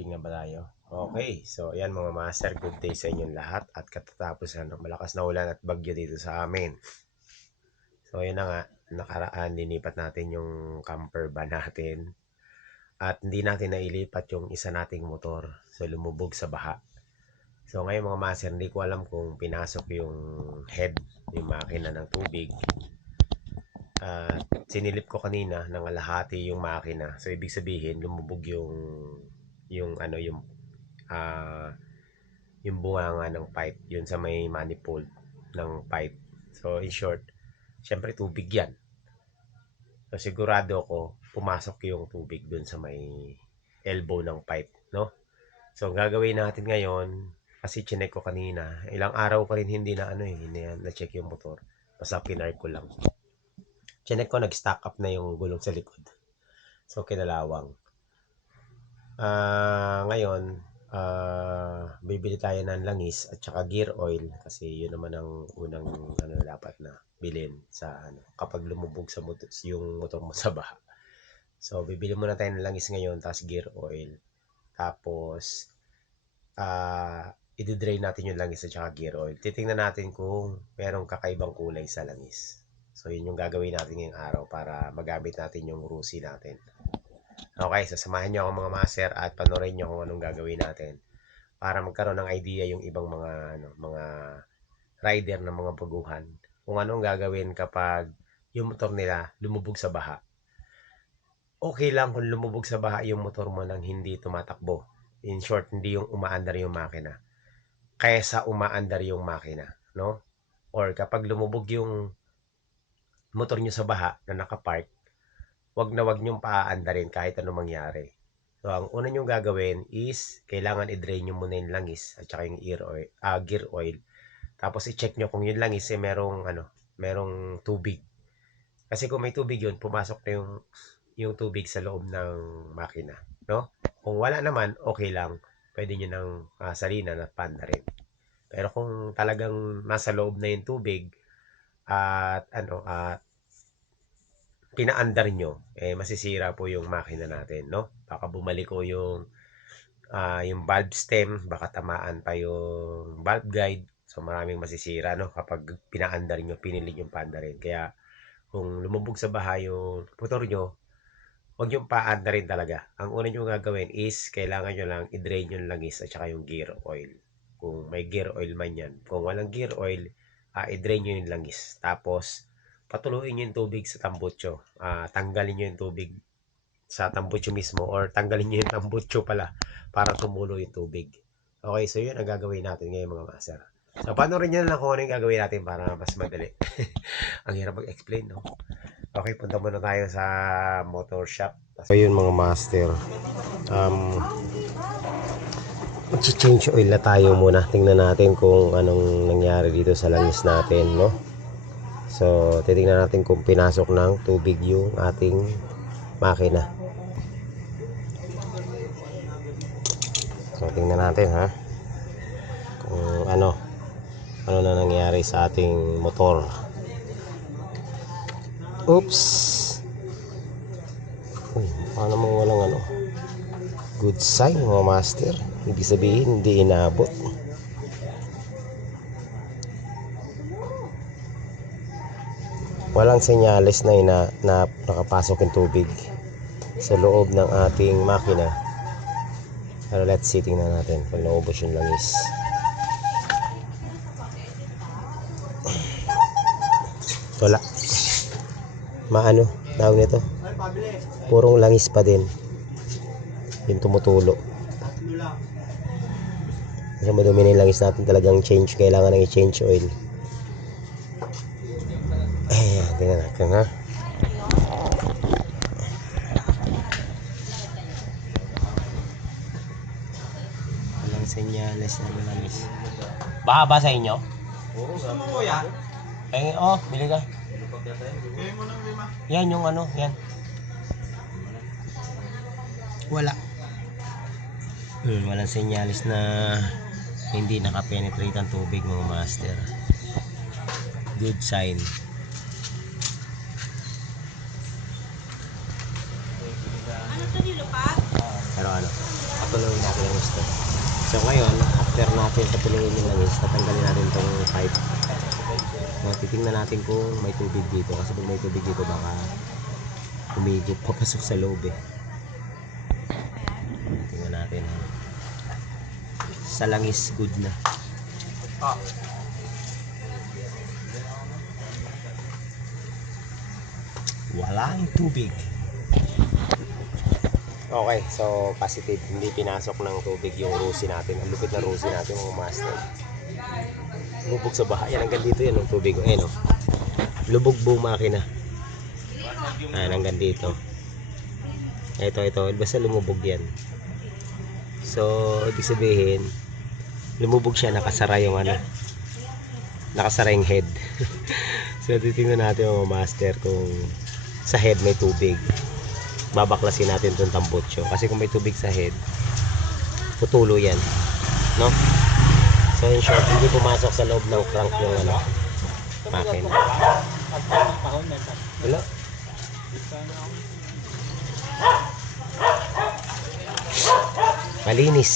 Recording na ba tayo? Okay, so ayan mga master, good day sa inyong lahat at katatapos ng malakas na ulan at bagyo dito sa amin. So ayan na nga, nakaraan linipat natin yung camper van natin at hindi natin nailipat yung isa nating motor so lumubog sa baha. So ngayon mga master, hindi ko alam kung pinasok yung head, yung makina ng tubig. At sinilip ko kanina ng alahati yung makina. So ibig sabihin lumubog yung yung ano yung ah yung bunganga ng pipe, yun sa may manifold ng pipe. So in short, syempre tubig yan. So sigurado ko pumasok yung tubig dun sa may elbow ng pipe, no? So gagawin natin ngayon, kasi chinek ko kanina, ilang araw ko rin hindi na ano eh, hindi na, na-check yung motor. Basta pinar ko lang. Chinek ko, nag-stack up na yung gulong sa likod. So kinalawang. Ah, ngayon, ah, bibili tayo ng langis at saka gear oil kasi yun naman ang unang ano dapat na bilhin sa ano kapag lumubog sa motor, yung motor mo sa baha. So bibili muna tayo ng langis ngayon tapos gear oil. Tapos ah i-drain natin yung langis at saka gear oil. Titingnan natin kung merong kakaibang kulay sa langis. So yun yung gagawin natin ngayong araw para magamit natin yung rusi natin. Okay, so samahan nyo ako mga master at panoorin nyo kung anong gagawin natin para magkaroon ng idea yung ibang mga ano, mga rider ng mga baguhan kung anong gagawin kapag yung motor nila lumubog sa baha. Okay lang kung lumubog sa baha yung motor mo nang hindi tumatakbo. In short, hindi yung umaandar yung makina. Kaysa umaandar yung makina, no? Or kapag lumubog yung motor nyo sa baha na nakapark, wag na wag nyong paaandarin kahit anong mangyari. So, ang una nyong gagawin is, kailangan i-drain nyo muna yung langis at saka yung ear oil, ah, gear oil. Tapos i-check nyo kung yung langis eh merong, ano, merong tubig. Kasi kung may tubig yun, pumasok na yung, yung tubig sa loob ng makina. No? Kung wala naman, okay lang. Pwede nyo nang uh, salinan at pandarin. Pero kung talagang nasa loob na yung tubig, at ano, at pinaandar nyo, eh masisira po yung makina natin, no? Baka bumalik ko yung uh, yung valve stem, baka tamaan pa yung valve guide. So maraming masisira, no? Kapag pinaandar nyo, pinilig yung pandarin. Kaya kung lumubog sa baha yung motor nyo, huwag yung paandarin talaga. Ang una nyo gagawin is, kailangan nyo lang i-drain yung langis at saka yung gear oil. Kung may gear oil man yan. Kung walang gear oil, uh, i-drain nyo yung langis. Tapos, patuluin nyo yung tubig sa tambutso. Uh, tanggalin nyo yung tubig sa tambutso mismo or tanggalin nyo yung tambutso pala para tumulo yung tubig. Okay, so yun ang gagawin natin ngayon mga master. So, paano rin nyo lang kung ano yung gagawin natin para mas madali. ang hirap mag-explain, no? Okay, punta muna tayo sa motor shop. So, yun mga master. Um, Mag-change oil na tayo muna. Tingnan natin kung anong nangyari dito sa langis natin, no? So, titingnan natin kung pinasok ng tubig yung ating makina. So, tingnan natin, ha? Kung ano, ano na nangyari sa ating motor. Oops! Uy, paano mo walang ano? Good sign, mga master. Ibig sabihin, hindi inaabot. Walang senyales na, ina, na nakapasok yung tubig sa loob ng ating makina. Pero let's see, tingnan natin kung naubos yung langis. Wala. Maano, tawag nito. Purong langis pa din. Yung tumutulo. Kasi madumi na yung langis natin talagang change. Kailangan ng i-change oil. Ayan, tingnan natin ha. Walang senyales ng langis. Baha ba sa inyo? Oo, sabi ko yan. Eh, oh, bili ka. Bigay mo ng lima. Yan yung ano, yan. Wala. Hmm, walang senyalis na hindi nakapenetrate ang tubig mga master. Good sign. Ano to nilo pa? Pero ano, pala yung dati ng gusto. So ngayon, after natin patuloyin yung langis, tatanggalin natin itong pipe. Uh, titingnan natin kung may tubig dito. Kasi kung may tubig dito, baka humigop papasok sa loob eh. Tingnan natin. Sa langis, good na. Walang tubig. Okay, so positive. Hindi pinasok ng tubig yung rusi natin. Ang lupit na rusi natin mga master. Lubog sa baha. Yan, hanggang dito yan ang tubig. Ayun, oh. Lubog buong makina. Ayan, hanggang dito. Ito, ito. Basta lumubog yan. So, ibig sabihin, lumubog siya, nakasara yung ano, nakasara yung head. so, titingnan natin mga master kung sa head may tubig. Babaklasin natin itong tambutso. Kasi kung may tubig sa head, putulo yan. No? So, in short, hindi pumasok sa loob ng crank yung ano, makina. Wala. Malinis.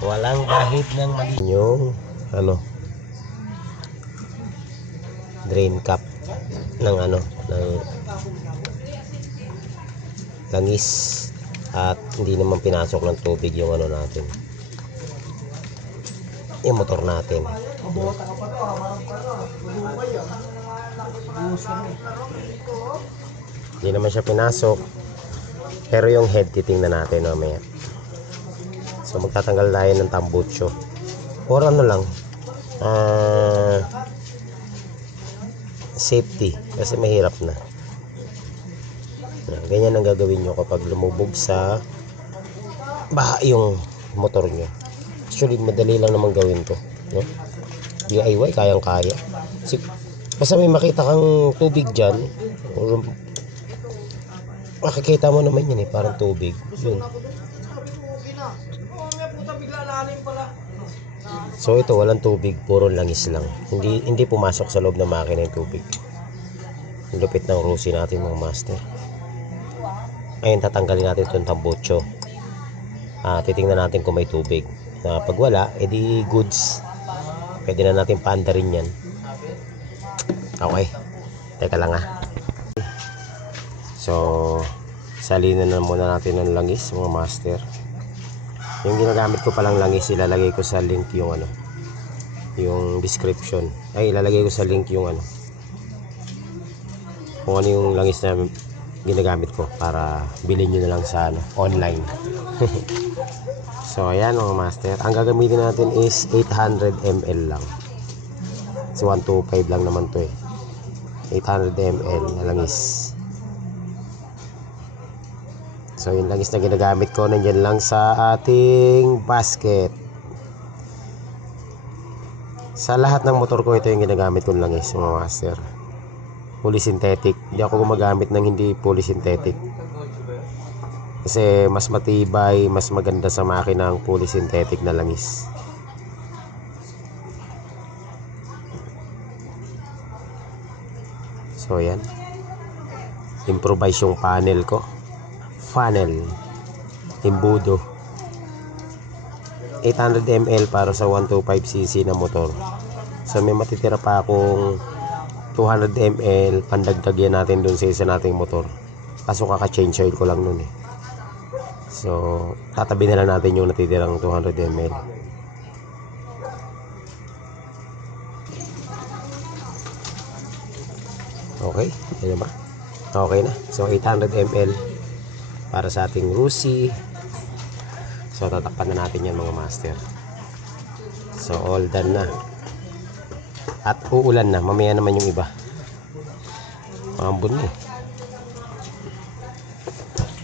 Walang bahid ng malinis. Yung ano drain cap ng ano ng langis at hindi naman pinasok ng tubig yung ano natin. Yung motor natin. Hindi naman siya pinasok. Pero yung head titingnan natin mamaya. So magtatanggal tayo ng tambucho. Or ano lang ah safety. Kasi mahirap na Yan, ganyan ang gagawin nyo kapag lumubog sa baha yung motor nyo actually madali lang naman gawin to no? DIY kayang kaya Sig- basta may makita kang tubig dyan or makikita mo naman yun eh parang tubig yun So ito walang tubig, puro langis lang. Hindi hindi pumasok sa loob ng makina yung tubig. Lupit ng rusi natin mga master. Ngayon tatanggalin natin itong tambucho. Ah, titingnan natin kung may tubig. Na pag wala, edi goods. Pwede na natin paanda rin yan. Okay. Teka lang ah. So, salinan na muna natin ng langis mga master. Yung ginagamit ko palang langis, ilalagay ko sa link yung ano, yung description. Ay, ilalagay ko sa link yung ano, kung ano yung langis na ginagamit ko para bilhin nyo na lang sa ano, online. so, ayan mga master. Ang gagamitin natin is 800 ml lang. Kasi 125 lang naman to eh. 800 ml na langis. So yung langis na ginagamit ko nandyan lang sa ating basket. Sa lahat ng motor ko ito yung ginagamit kong langis mga master. Polysynthetic. Hindi ako gumagamit ng hindi polysynthetic. Kasi mas matibay, mas maganda sa makina ang polysynthetic na langis. So yan. Improvise yung panel ko funnel imbudo 800 ml para sa 125cc na motor so may matitira pa akong 200 ml pandagdag yan natin dun sa isa nating motor kaso kaka change oil ko lang nun eh so tatabi na lang natin yung natitirang 200 ml okay na ba okay na so 800 ml para sa ating Rusi. So tatakpan na natin yan mga master. So all done na. At uulan na, mamaya naman yung iba. Maambon na eh.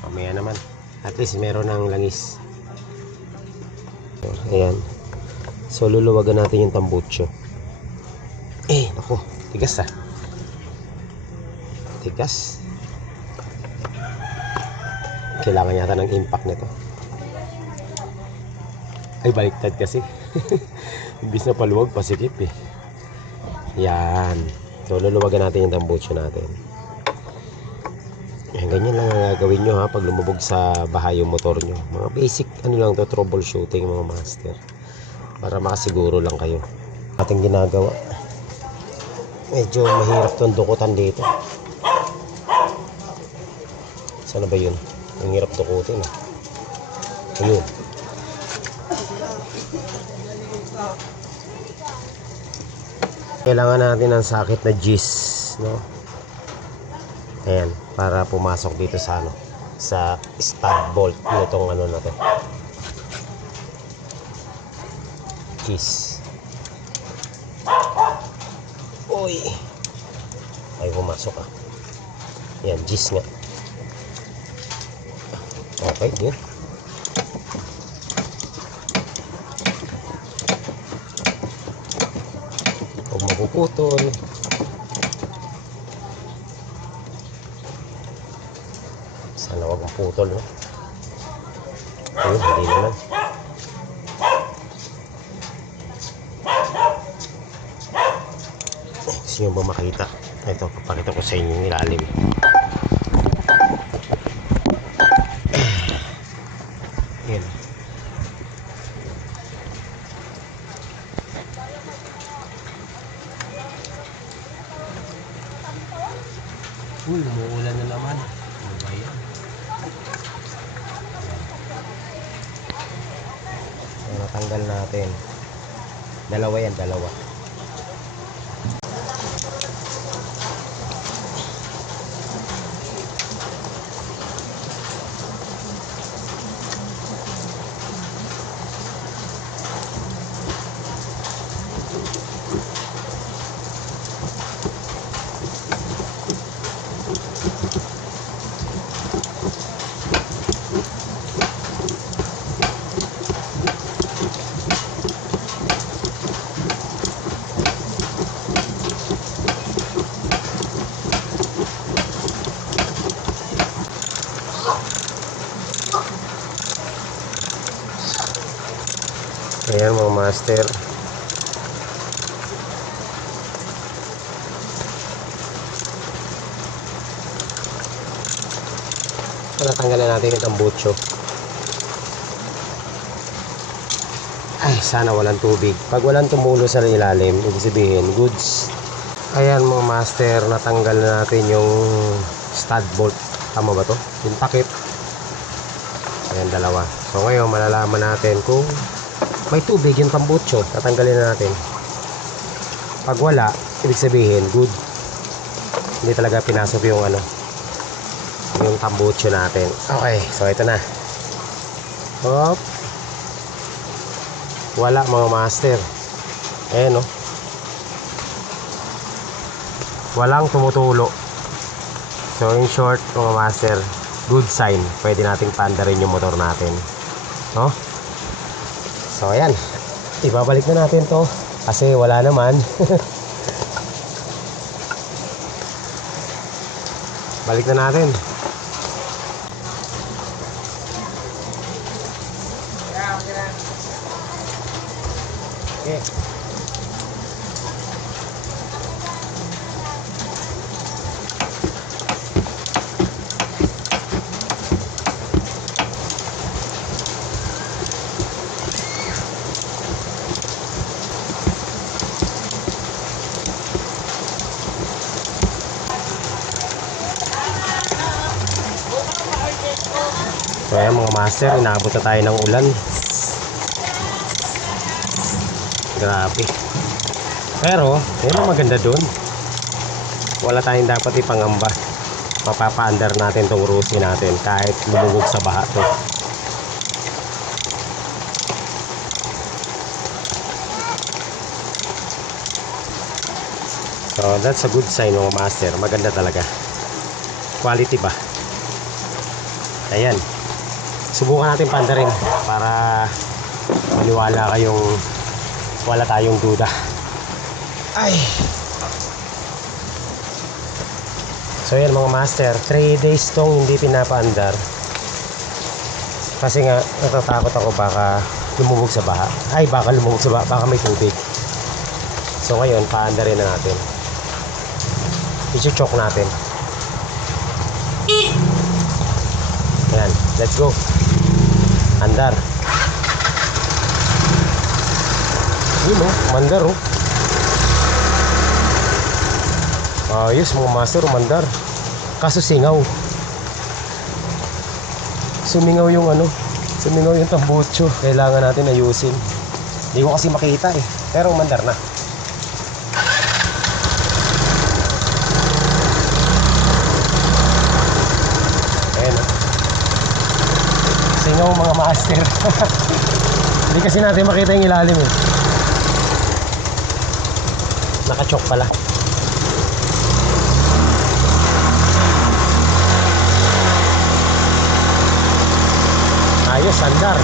Mamaya naman. At least meron ng langis. Ayan. So luluwagan natin yung tambucho. Eh, naku, tigas ah. Tigas kailangan yata ng impact nito ay baliktad kasi imbis na paluwag pasikip eh yan so luluwagan natin yung tambucho natin Ayan, ganyan lang ang gagawin nyo ha pag lumubog sa baha yung motor nyo. Mga basic ano lang to troubleshooting mga master. Para makasiguro lang kayo. Ating ginagawa. Medyo mahirap tong dukutan dito. Sana ba yun? Ang hirap dukutin ah. Ayun. Kailangan natin ng sakit na G's, no? Ayan, para pumasok dito sa ano, sa stud bolt nitong ano na to. G's. Uy. Ay, pumasok ah. Ayan, G's nga. Okay, yun. Huwag mapuputol. Sana huwag maputol, no? Ayun, hindi naman. Gusto nyo ba makita? Ito, papakita ko sa inyo yung ilalim. Uy, umuulan na naman. Ano ba yan? Ayan, natanggal natin. Dalawa yan, dalawa. Ayan mga master. Natanggalan natin yung tambucho. Ay, sana walang tubig. Pag walang tumulo sa ilalim, ibig sabihin, goods. Ayan mga master, natanggal na natin yung stud bolt. Tama ba to? Yung takip. Ayan, dalawa. So ngayon, malalaman natin kung may tubig yung tambucho. Tatanggalin na natin. Pag wala, ibig sabihin, good. Hindi talaga pinasok yung ano, yung tambucho natin. Okay, so ito na. Hop. Wala mga master. Ayan no. Walang tumutulo. So in short mga master, good sign. Pwede nating paandarin yung motor natin. No? So ayan. Ibabalik na natin to kasi wala naman. Balik na natin. Master, inaabot na tayo ng ulan. Grabe. Pero, yun ang maganda dun. Wala tayong dapat ipangamba. Mapapaandar natin tong rusi natin kahit lumubog sa baha to. So that's a good sign mga master. Maganda talaga. Quality ba? Ayan. Subukan natin pandarin para maniwala kayong wala tayong duda. Ay. So yan mga master, 3 days tong hindi pinapaandar. Kasi nga natatakot ako baka lumubog sa baha. Ay baka lumubog sa baha, baka may tubig. So ngayon, paandarin na natin. I-choke natin. Let's go. Andar. Yun oh, mandar oh. Ayos mga master, mandar. Kaso singaw. Sumingaw yung ano, sumingaw yung tambutso. Kailangan natin ayusin. Hindi ko kasi makita eh. Pero mandar na. Ayan oh. Singaw mga master. Hindi kasi natin makita yung ilalim eh. Nakachok pala. Ayos, sandar.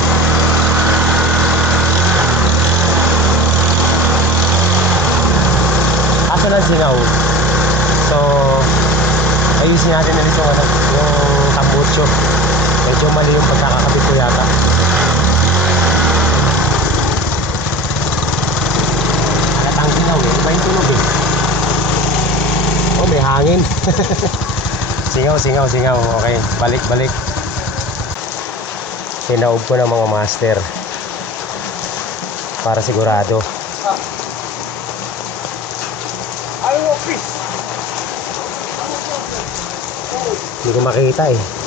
Kaso lang singaw. So, ayusin natin ulit yung, ano, yung tambucho. Medyo mali yung pagkakakabit ko yata. Halatang singaw eh. Iba yung tunog eh. Oh, may hangin. singaw, singaw, singaw. Okay, balik, balik. Tinaog ko ng mga master. Para sigurado. Hindi ko makita eh.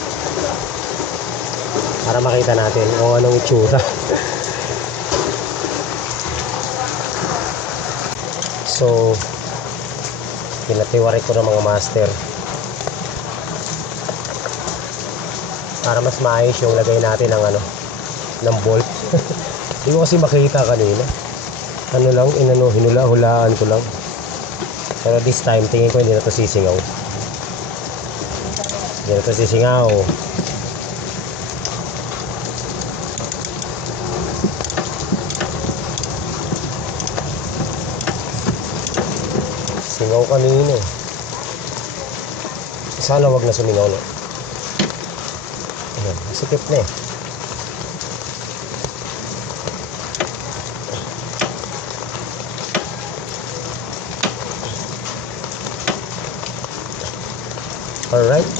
Para makita natin kung anong itsura. so, pinatiwarik ko ng mga master. Para mas maayos yung lagay natin ng ano, ng bolt. Hindi ko kasi makita kanina. Ano lang, inano, hinula-hulaan ko lang. Pero this time, tingin ko hindi na to sisingaw. Hindi na to sisingaw. Singaw kanina eh. Sana wag na sumingaw no. Ayan, sikip na eh. Alright.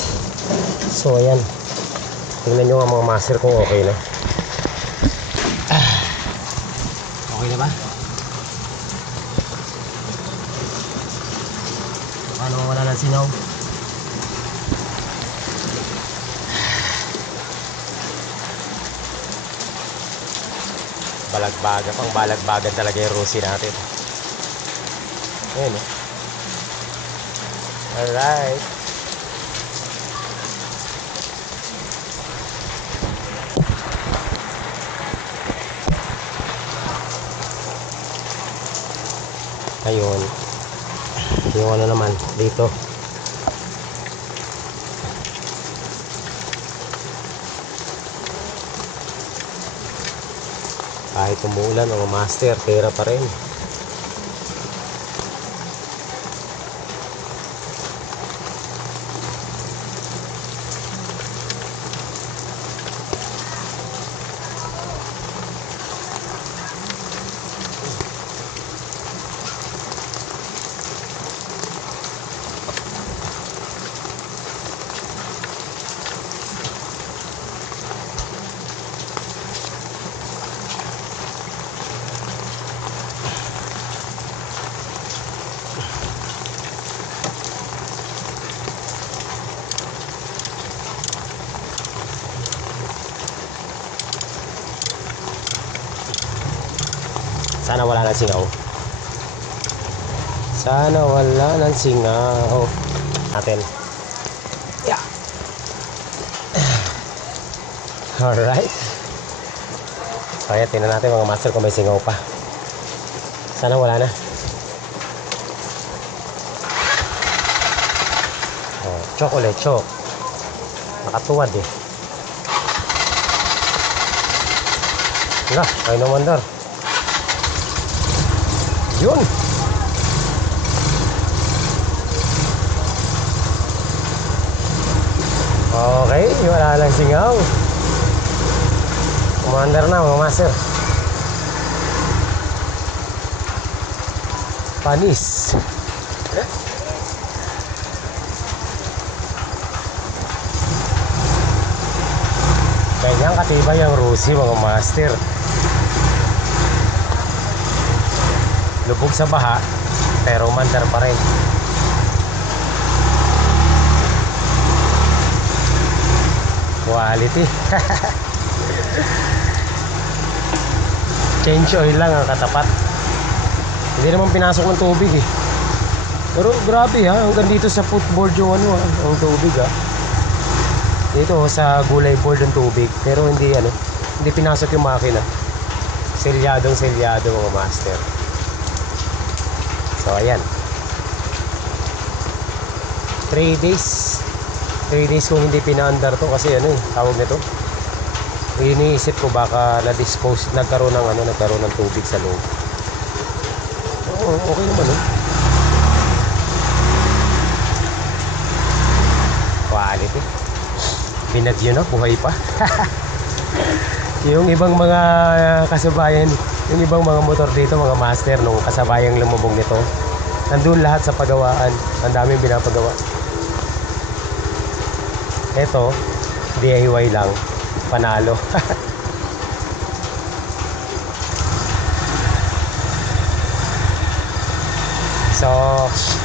So, ayan. Tingnan nyo nga mga master kung okay na. Ah. Okay na ba? Singaw? Balagbaga pang balagbagan talaga yung Rusi natin. Ayan eh. Alright. Ayun. Yung ano naman, dito. Kahit umuulan, mga master, tira pa rin. Sana wala ng singaw. Sana wala ng singaw. Natin. Yeah. Alright. So ayan, tingnan natin mga master kung may singaw pa. Sana wala na. Oh, chok ulit, chok. Nakatuwad eh. Wala, ay no wonder. Yun. Okay, wala lang singaw. Commander na, mga master. Panis. Napakatibay ang Rusi mga master. Lubog sa baha, pero mandar pa rin. Quality. Change oil lang ang katapat. Hindi naman pinasok ng tubig eh. Pero grabe ha, hanggang dito sa footboard yung ano ha, ang tubig ha. Dito sa gulay board ang tubig, pero hindi ano, hindi pinasok yung makina. Selyadong selyado mga master. So ayan. 3 days. 3 days kung hindi pinaandar to kasi ano eh, tawag nito. Iniisip ko baka na-dispose, nagkaroon ng ano, nagkaroon ng tubig sa loob. Oo, okay naman eh. Quality. Binagyo na, buhay pa. yung ibang mga kasabayan, yung ibang mga motor dito, mga master, nung kasabayang lumubog nito, nandun lahat sa pagawaan. Ang daming binapagawa. Ito, DIY lang. Panalo. so,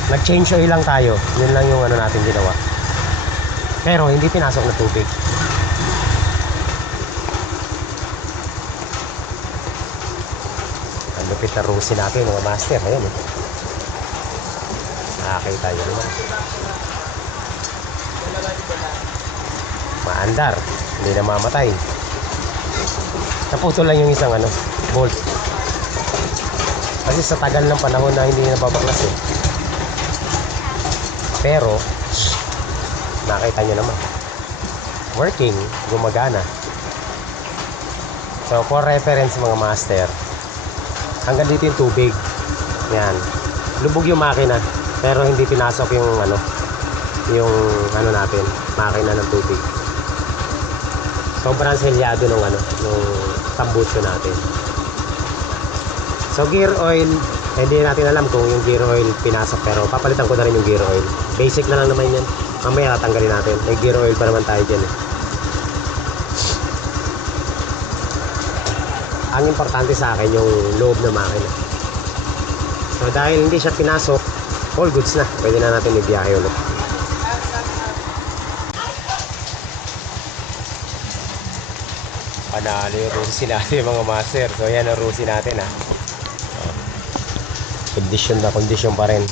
nag-change oil lang tayo. Yun lang yung ano natin ginawa. Pero hindi pinasok na tubig. Ang lupit na rusi natin mga master. Ayan eh. Nakakita nyo naman. Maandar. Hindi na mamatay. Naputol lang yung isang ano, bolt. Kasi sa tagal ng panahon na hindi nababaklas eh. Pero, nakita nyo naman. Working, gumagana. So, for reference mga master, hanggang dito yung tubig. Yan. Lubog yung makina, pero hindi pinasok yung ano, yung ano natin, makina ng tubig. Sobrang selyado nung ano, nung tambucho natin. So gear oil, hindi natin alam kung yung gear oil pinasok pero papalitan ko na rin yung gear oil. Basic na lang naman yan. Mamaya tatanggalin natin. May gear oil pa naman tayo dyan eh. Ang importante sa akin yung loob ng makina. So dahil hindi siya pinasok, all goods na. Pwede na natin ibiyahe ulit. Panalo yung rusi natin mga master. So yan ang rusi natin ha. Kondisyon na kondisyon pa rin.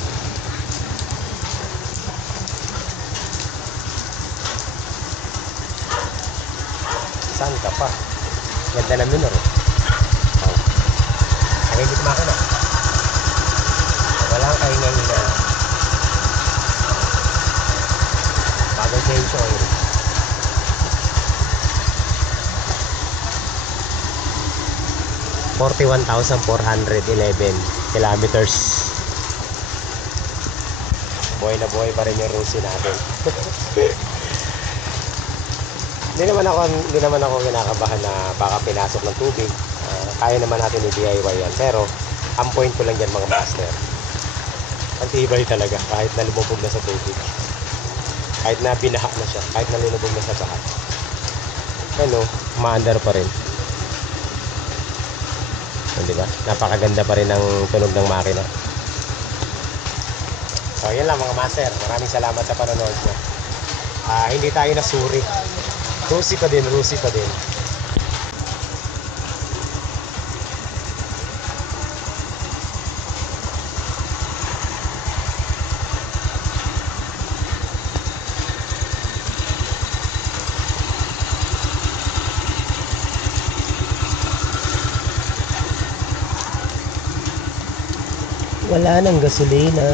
Saan ka pa? Ganda na minor. Oh. Nagigit makina. Walang kaingay-ingay. Bagong change oil. Forty-one thousand four hundred eleven kilometers. Buhay na buhay pa rin yung Rusi natin. Hindi naman ako hindi naman ako kinakabahan na baka pinasok ng tubig. Kaya naman natin i-DIY yan. Pero ang point ko lang yan mga master. Ang tibay talaga kahit na lumubog na sa tubig. Kahit na binaha na siya, kahit na lumubog na sa baha. Ano, maandar pa rin. So, di ba? Napakaganda pa rin ang tunog ng makina. So, yun lang mga master. Maraming salamat sa panonood nyo. Ah, hindi tayo nasuri. Rusi pa din, Rusi pa din. Wala nang gasolina.